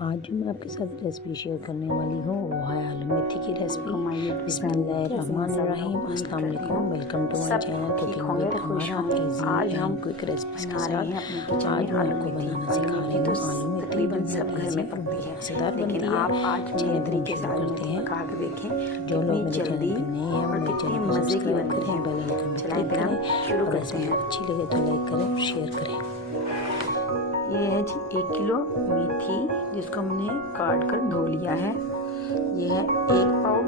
आज जो मैं आपके साथ रेसिपी शेयर करने वाली हूँ वो है आलू मेथी की रेसिपी। बिस्मिल्लाहिर्रहमानिर्रहीम। अस्सलाम वालेकुम, welcome to my channel cooking with Ammara. Easy and quick recipes के साथ आज मैं आपको बनाना सिखा रही हूँ आलू मेथी। सब घर में पकती है, मज़ेदार बनती है। चलिए तरीके से करते हैं। जो लोग मेरे चैनल पर नए हैं वो मेरे चैनल को सब्सक्राइब करें, बेल आइकन पर क्लिक करें और रेसिपी अच्छी लगे तो लाइक करें, शेयर करें। ये है जी 1 किलो मेथी जिसको हमने काट कर धो लिया है। ये है 1 पाव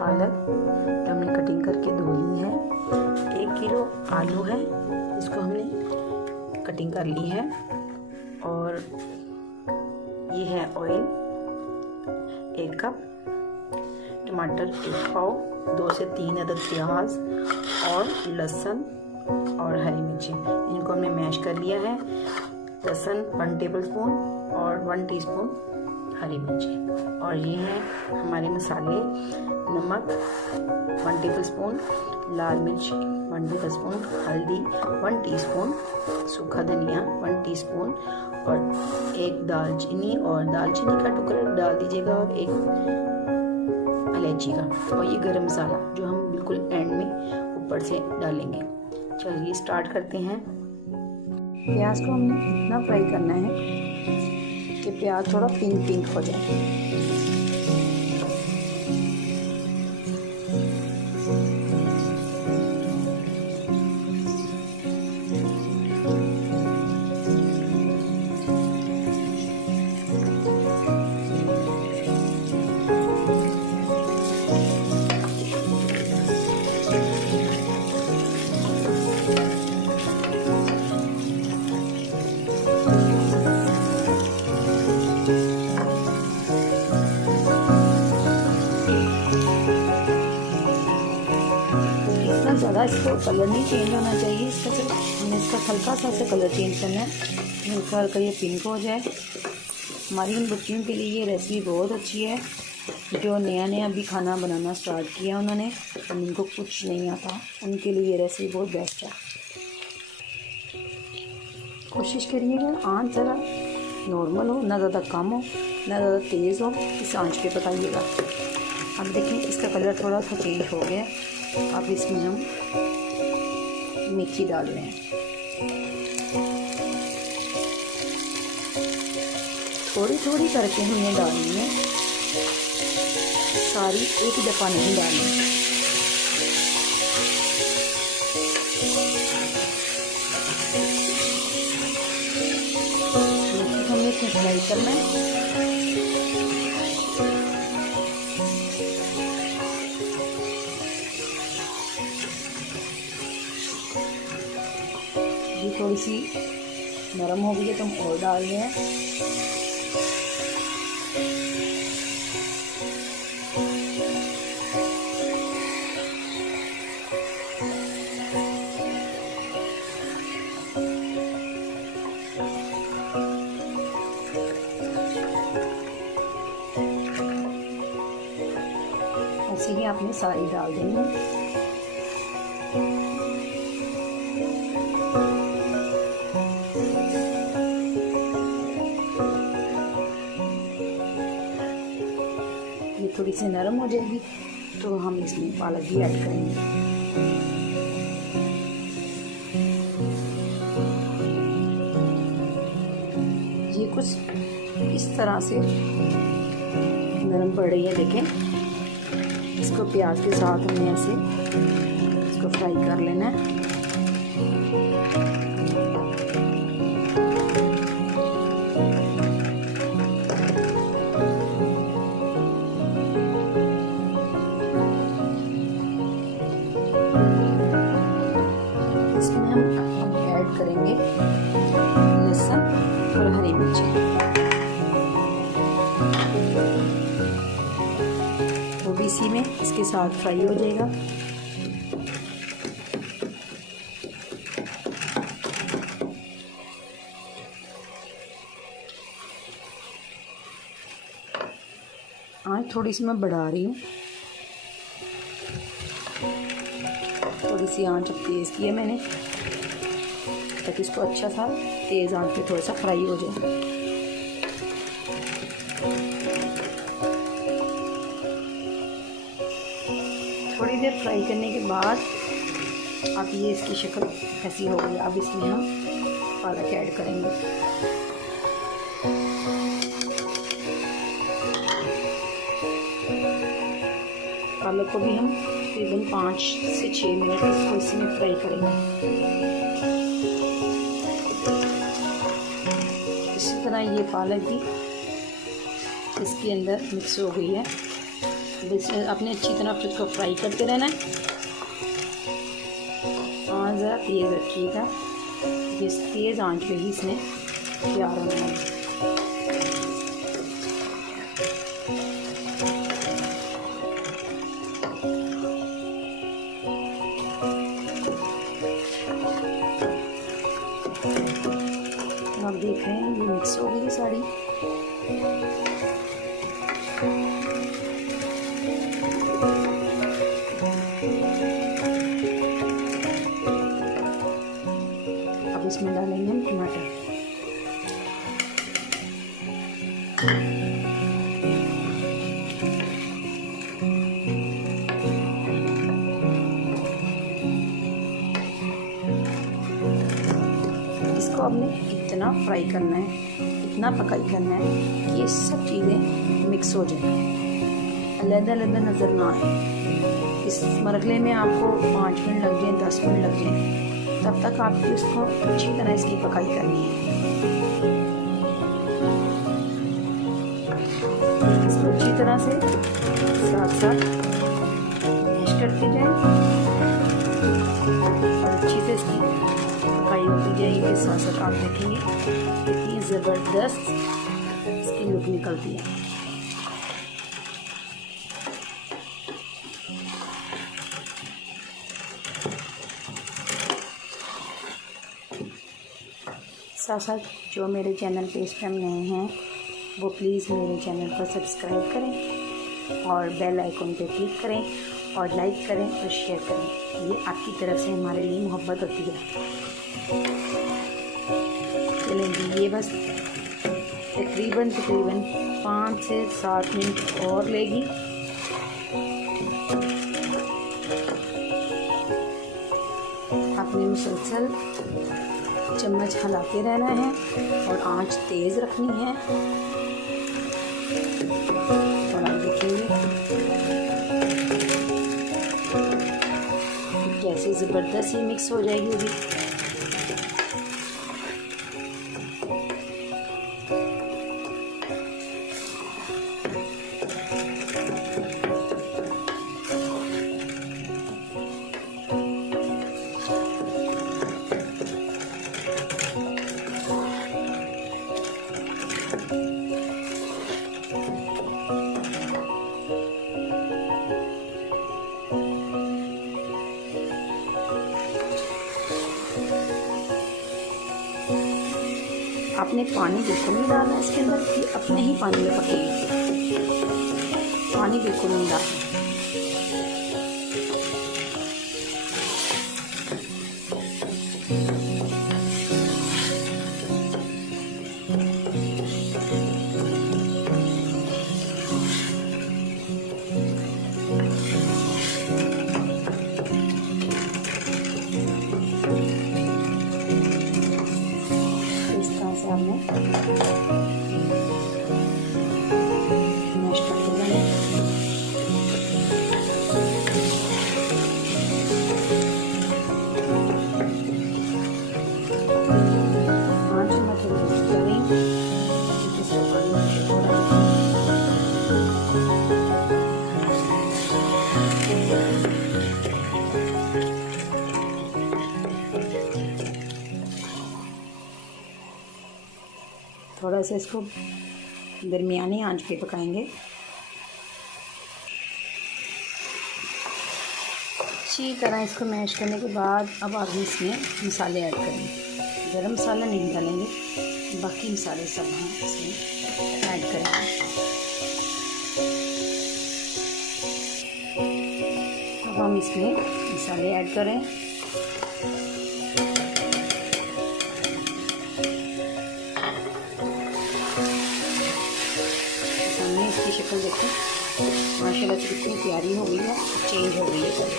पालक तो हमने कटिंग करके धो ली है। 1 किलो आलू है जिसको हमने कटिंग कर ली है। और ये है ऑयल 1 कप, टमाटर 1 पाव, 2 से 3 अदद प्याज और लहसुन और हरी मिर्ची, इनको हमने मैश कर लिया है। लहसुन 1 टेबलस्पून और 1 टीस्पून हरी मिर्ची। और ये हैं हमारे मसाले, नमक 1 टेबलस्पून, लाल मिर्च 1 टेबलस्पून, हल्दी 1 टीस्पून, सूखा धनिया 1 टीस्पून और 1 दालचीनी और दालचीनी का टुकड़ा डाल दीजिएगा और 1 इलायची का। और ये गरम मसाला जो हम बिल्कुल एंड में ऊपर से डालेंगे। चलिए स्टार्ट करते हैं। प्याज को हमने इतना फ्राई करना है कि प्याज थोड़ा पिंक पिंक हो जाए। ज़्यादा इसको कलर नहीं चेंज होना चाहिए, इसका सिर्फ हमने इसका हल्का सा से कलर चेंज करना है, हल्का हल्का ये पिंक हो जाए। हमारी इन बच्चियों के लिए ये रेसिपी बहुत अच्छी है जो नया नया भी खाना बनाना स्टार्ट किया उन्होंने और उनको कुछ नहीं आता, उनके लिए ये रेसिपी बहुत बेस्ट है। कोशिश करिएगा आँच ज़रा नॉर्मल हो, ना ज़्यादा कम हो ना ज़्यादा तेज़ हो, इस आँच पे पकाइएगा। अब देखिए इसका कलर थोड़ा सा चेंज हो गया। अब इसमें हम मेथी डाल रहे हैं। थोड़ी थोड़ी करके हमने डालनी है, सारी एक दफ़ा नहीं डालनी। मेथी हमने इसमें फ्राई करना है। थोड़ी सी नरम हो गई है तो हम और डाल रहे हैं। ऐसे ही आपने सारी डाल देनी है। थोड़ी सी नरम हो जाएगी तो हम इसमें पालक भी ऐड करेंगे। ये कुछ इस तरह से नरम पड़ रही है, देखें। इसको प्याज के साथ हमने ऐसे इसको फ्राई कर लेना है। इसमें हम ऐड करेंगे लहसुन और हरी मिर्ची। वो भी इसी में इसके साथ फ्राई हो जाएगा। आँच थोड़ी सी मैं बढ़ा रही हूँ, थोड़ी सी आँच अब तेज़ की है मैंने ताकि इसको अच्छा सा तेज़ आँच पे थोड़ा सा फ्राई हो जाए। देर फ्राई करने के बाद अब ये इसकी शक्ल ऐसी हो गई। अब इसमें हम पालक ऐड करेंगे। पालक को भी हम तकरीबन 5 से 6 मिनट इसको इसमें फ्राई करेंगे। इसी तरह ये पालक भी इसके अंदर मिक्स हो गई है। इसमें अपने अच्छी तरह इसको फ्राई करते रहना है। आँच ज़रा तेज़ रखिएगा, इस तेज़ आंच पे ही इसमें तैयार होना है। आप देख रहे हैं ये मिक्स हो गई सारी। अब इसमें डालेंगे हम टमाटर। इसको हमने इतना फ्राई करना है, इतना पकाई करना है कि ये सब चीज़ें मिक्स हो जाए, अलग-अलग नज़र ना आए। इस मरगले में आपको 5 मिनट लग जाए, 10 मिनट लग जाए, तब तक आपको इसको अच्छी तरह इसकी पकाई करनी है। इसको अच्छी तरह से साथ साथ मैश करते जाएं और अच्छी से इसकी पकाई होती जाएगी। साथ साथ आप देखेंगे कितनी ज़बरदस्त इसकी लुक निकलती है। साथ साथ जो मेरे चैनल पे इस टाइम नए हैं वो प्लीज़ मेरे चैनल को सब्सक्राइब करें और बेल आइकन पे क्लिक करें और लाइक करें और शेयर करें। ये आपकी तरफ से हमारे लिए मोहब्बत होती है। चलें, ये बस तकरीबन 5 से 7 मिनट और लेगी। आपने मुसलसल चम्मच हिलाते रहना है और आंच तेज़ रखनी है। और आप देखेंगे कैसे ज़बरदस्त ये मिक्स हो जाएगी अभी। आपने पानी बिल्कुल नहीं डालना इसके अंदर, कि अपने ही पानी में पकेगी। पानी बिल्कुल नहीं डालना। मैश करते जाना। आँच में थोड़ी करें, इसको पानी थोड़ा थोड़ा सा इसको दरमियानी आंच पे पकाएंगे। अच्छी तरह इसको मैश करने के बाद अब आप इसमें मसाले ऐड करेंगे। गरम मसाला नहीं डालेंगे, बाकी मसाले सब हम इसमें ऐड करेंगे। अब हम इसमें मसाले ऐड करें। इसकी शक्ल देखें, माशाल्लाह से कितनी प्यारी हो गई है, चेंज हो गई है कलर।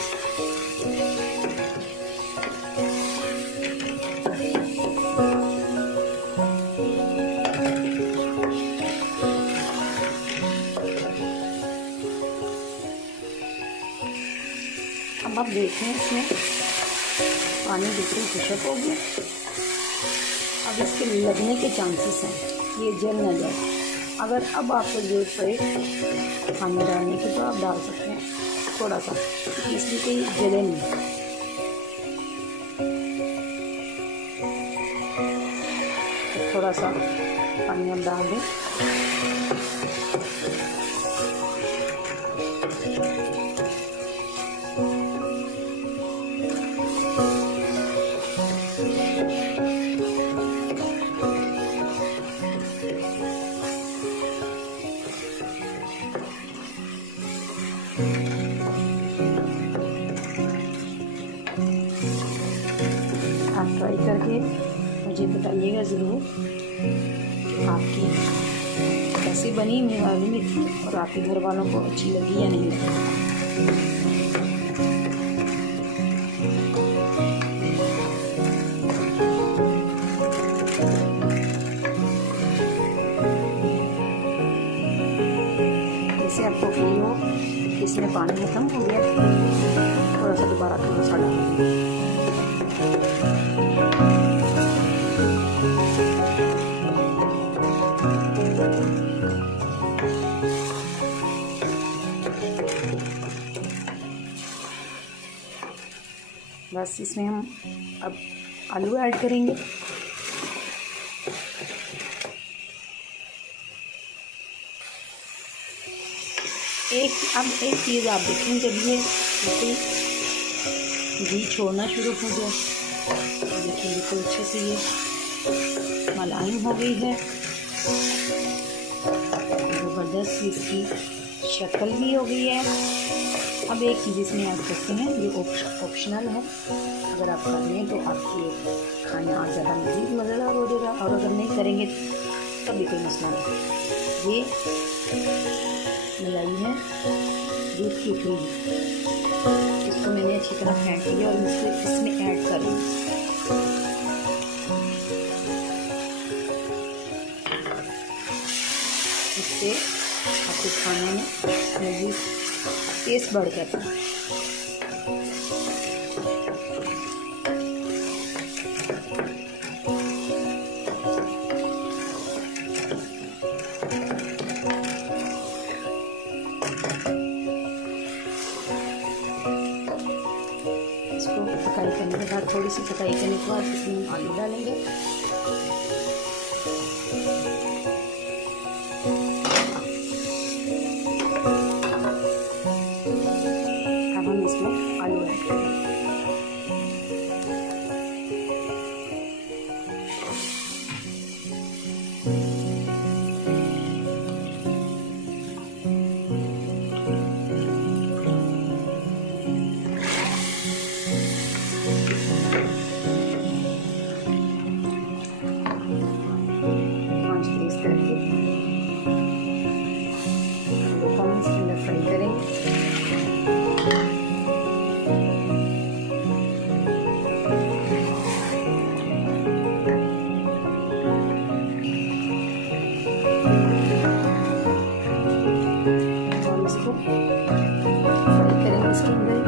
अब आप देखें इसमें पानी बिल्कुल खुशक हो गया। अब इसके लगने के चांसेस हैं, ये जल ना जाए। अगर अब आपको जरूरत पड़े पानी डालने की तो आप डाल सकते हैं थोड़ा सा, इसलिए कोई जले नहीं। तो थोड़ा सा पानी हम डाल दें। आप ट्राई करके मुझे बताइएगा ज़रूर आपकी कैसी बनी मेरी आलू मेथी, और आपके घर वालों को अच्छी लगी या नहीं लगी। जैसे आपको फील हो कि इसमें पानी खत्म हो गया, थोड़ा सा दोबारा थोड़ा सा डालेंगे। बस इसमें हम अब आलू ऐड करेंगे। अब एक चीज़ आप देखें, जब ये बिल्कुल घी छोड़ना शुरू हो जाए, देखिए बिल्कुल अच्छे से ये मुलायम हो गई है, ज़बरदस्त इसकी शक्ल भी हो गई है। अब एक चीज़ इसमें ऐड करते हैं, ये ऑप्शनल है, अगर आप कर लें तो आपके खाना ज़्यादा मज़ीद मज़ेदार हो जाएगा, और अगर नहीं करेंगे तब भी कोई मसला नहीं। ये मलाई है दूध की उबली, इसको मैंने अच्छी तरह फेंट लिया और इसमें ऐड कर ली। इससे आपके खाने में मज़ीद टेस्ट बढ़ जाता है। इसको पकाई करने के बाद, थोड़ी सी पकाई करने के बाद इसमें हम आलू डालेंगे। अब हम इसमें आलू ऐड करेंगे। फ्राई करेंगे इसके अंदर,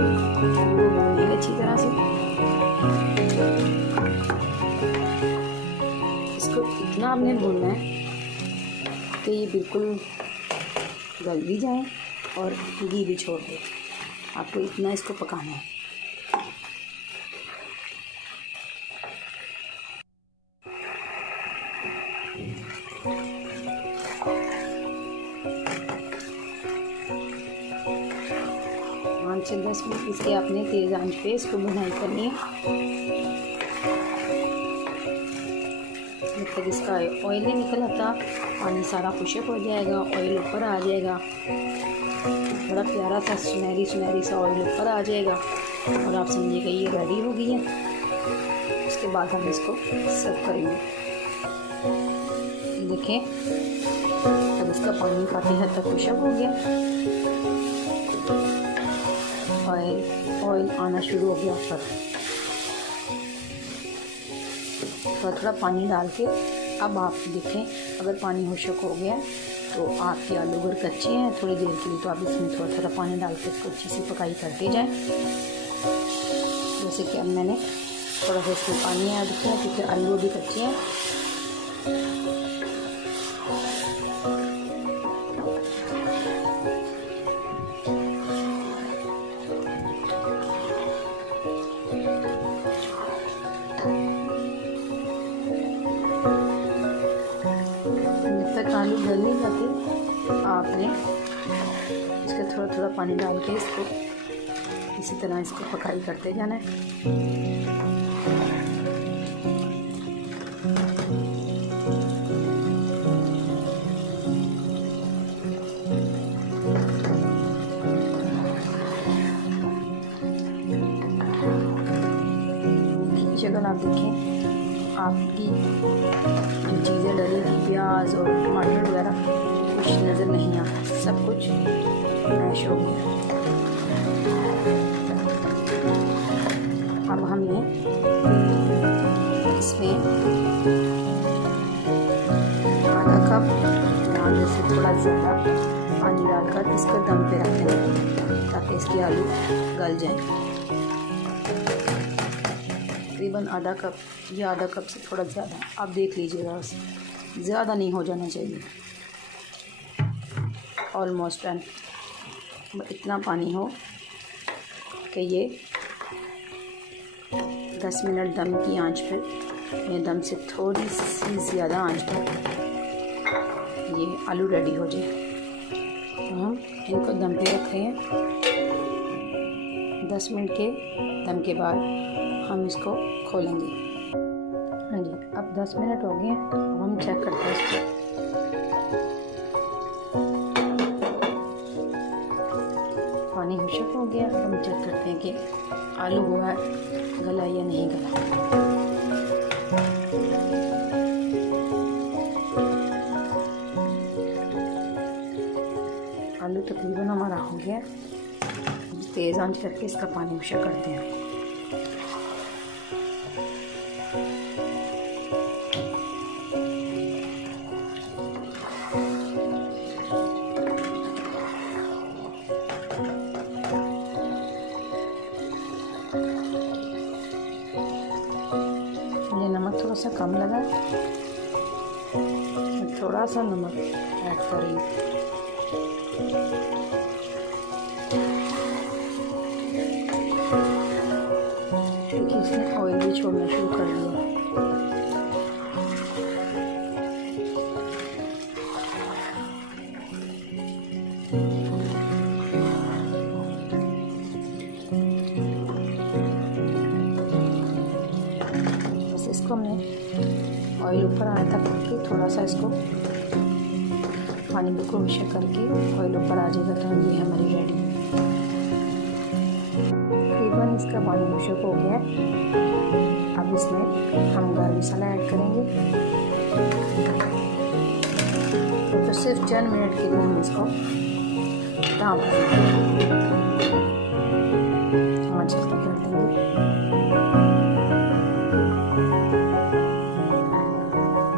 वो भूनेंगे अच्छी तरह से। इसको इतना आपने भूनना है कि ये बिल्कुल गल भी जाए और घी भी छोड़ दे। आपको इतना इसको पकाना है। पाँच से 10 मिनट इसके आपने तेज़ आंच पे इसको भुनाई करनी है, जब तक इसका ऑयल नहीं निकल आता। पानी सारा खुशक हो जाएगा, ऑयल ऊपर आ जाएगा, बड़ा प्यारा सा सुनहरी सा ऑयल ऊपर आ जाएगा और आप समझिएगा ये रेडी हो गई है। उसके बाद हम इसको सर्व करेंगे। देखें अब इसका पानी काफ़ी हद तक खुशक हो गया। ऑयल आना शुरू हो गया ऊपर। थोड़ा थोड़ा पानी डाल के अब आप देखें, अगर पानी होशक हो गया तो आपके आलू अगर कच्चे हैं थोड़ी देर के लिए तो आप इसमें थोड़ा थोड़ा पानी डाल के इसको अच्छी सी पकाई करते जाएं। जैसे कि अब मैंने थोड़ा सा इसमें पानी ऐड किया क्योंकि आलू भी कच्चे हैं। जब तक आलू गल नहीं जाते आपने इसका थोड़ा थोड़ा पानी डाल के इसको इसी तरह इसको पकाई करते जाना है। अगर आप देखें आपकी जो चीज़ें डली थी प्याज और टमाटर वगैरह कुछ नज़र नहीं आता, सब कुछ मैश हो गया। अब हमने इसमें आधा कप या से थोड़ा ज़्यादा पानी डालकर इसको दम पे रख देंगे ताकि इसके आलू गल जाएं। तकरीबन आधा कप या आधा कप से थोड़ा ज़्यादा आप देख लीजिएगा, ज़्यादा नहीं हो जाना चाहिए। ऑलमोस्ट एंड इतना पानी हो कि ये 10 मिनट दम की आंच पर या दम से थोड़ी सी ज़्यादा आंच पर ये आलू रेडी हो जाए। तो हम इनको दम पे रख रहे हैं। 10 मिनट के दम के बाद हम इसको खोलेंगे। हाँ जी, अब 10 मिनट हो गए हैं, अब हम चेक करते हैं इसको। पानी हुशक हो गया, हम चेक करते हैं कि आलू हुआ है गला या नहीं गला। आलू तकरीबन हमारा हो गया। तेज़ आंच करके इसका पानी हुशक करते हैं। मुझे नमक थोड़ा सा कम लगा, थोड़ा सा नमक ऐड करेंगे। क्योंकि इसने ऑयल भी छोड़ना शुरू कर दिया। बस इसको हमने ऑयल ऊपर आने तक करके थोड़ा सा इसको पानी बिल्कुल मिक्स करके ऑयल ऊपर आ जाएगा तो ये हमारी रेडी। तकरीबन इसका पानी मिक्स हो गया है। अब इसमें हम गरम मसाला ऐड करेंगे। तो सिर्फ 10 मिनट के लिए हम इसको ढाँप देंगे, आँच हल्की कर देंगे।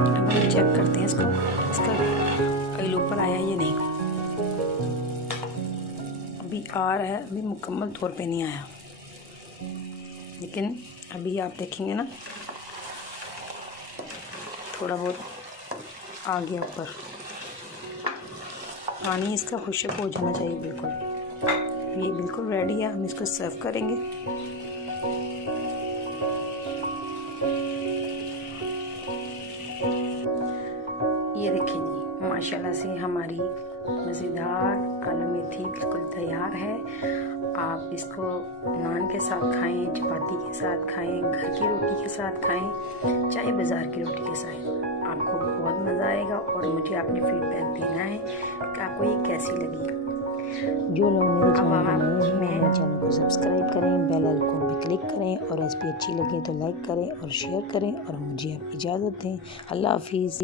अब हम चेक करते हैं इसको, इसका ऑयल ऊपर आया या नहीं। अभी आ रहा है, अभी मुकम्मल तौर पे नहीं आया, लेकिन अभी आप देखेंगे ना थोड़ा बहुत आ गया ऊपर। पानी इसका खुश्क हो जाना चाहिए बिल्कुल। ये बिल्कुल रेडी है, हम इसको सर्व करेंगे। ये देखिए जी, माशाल्लाह से हमारी मज़ेदार आलू मेथी बिल्कुल तैयार है। आप इसको नान के साथ खाएं, चपाती के साथ खाएं, घर की रोटी के साथ खाएं, चाहे बाज़ार की रोटी के साथ, आपको बहुत मज़ा आएगा। और मुझे आपने फीडबैक देना है कि आपको ये कैसी लगी। जो लोग मेरे चैनल को सब्सक्राइब करें, बेल आइकन पे क्लिक करें और रेसिपी अच्छी लगे तो लाइक करें और शेयर करें और मुझे आप इजाज़त दें। अल्लाह हाफिज़।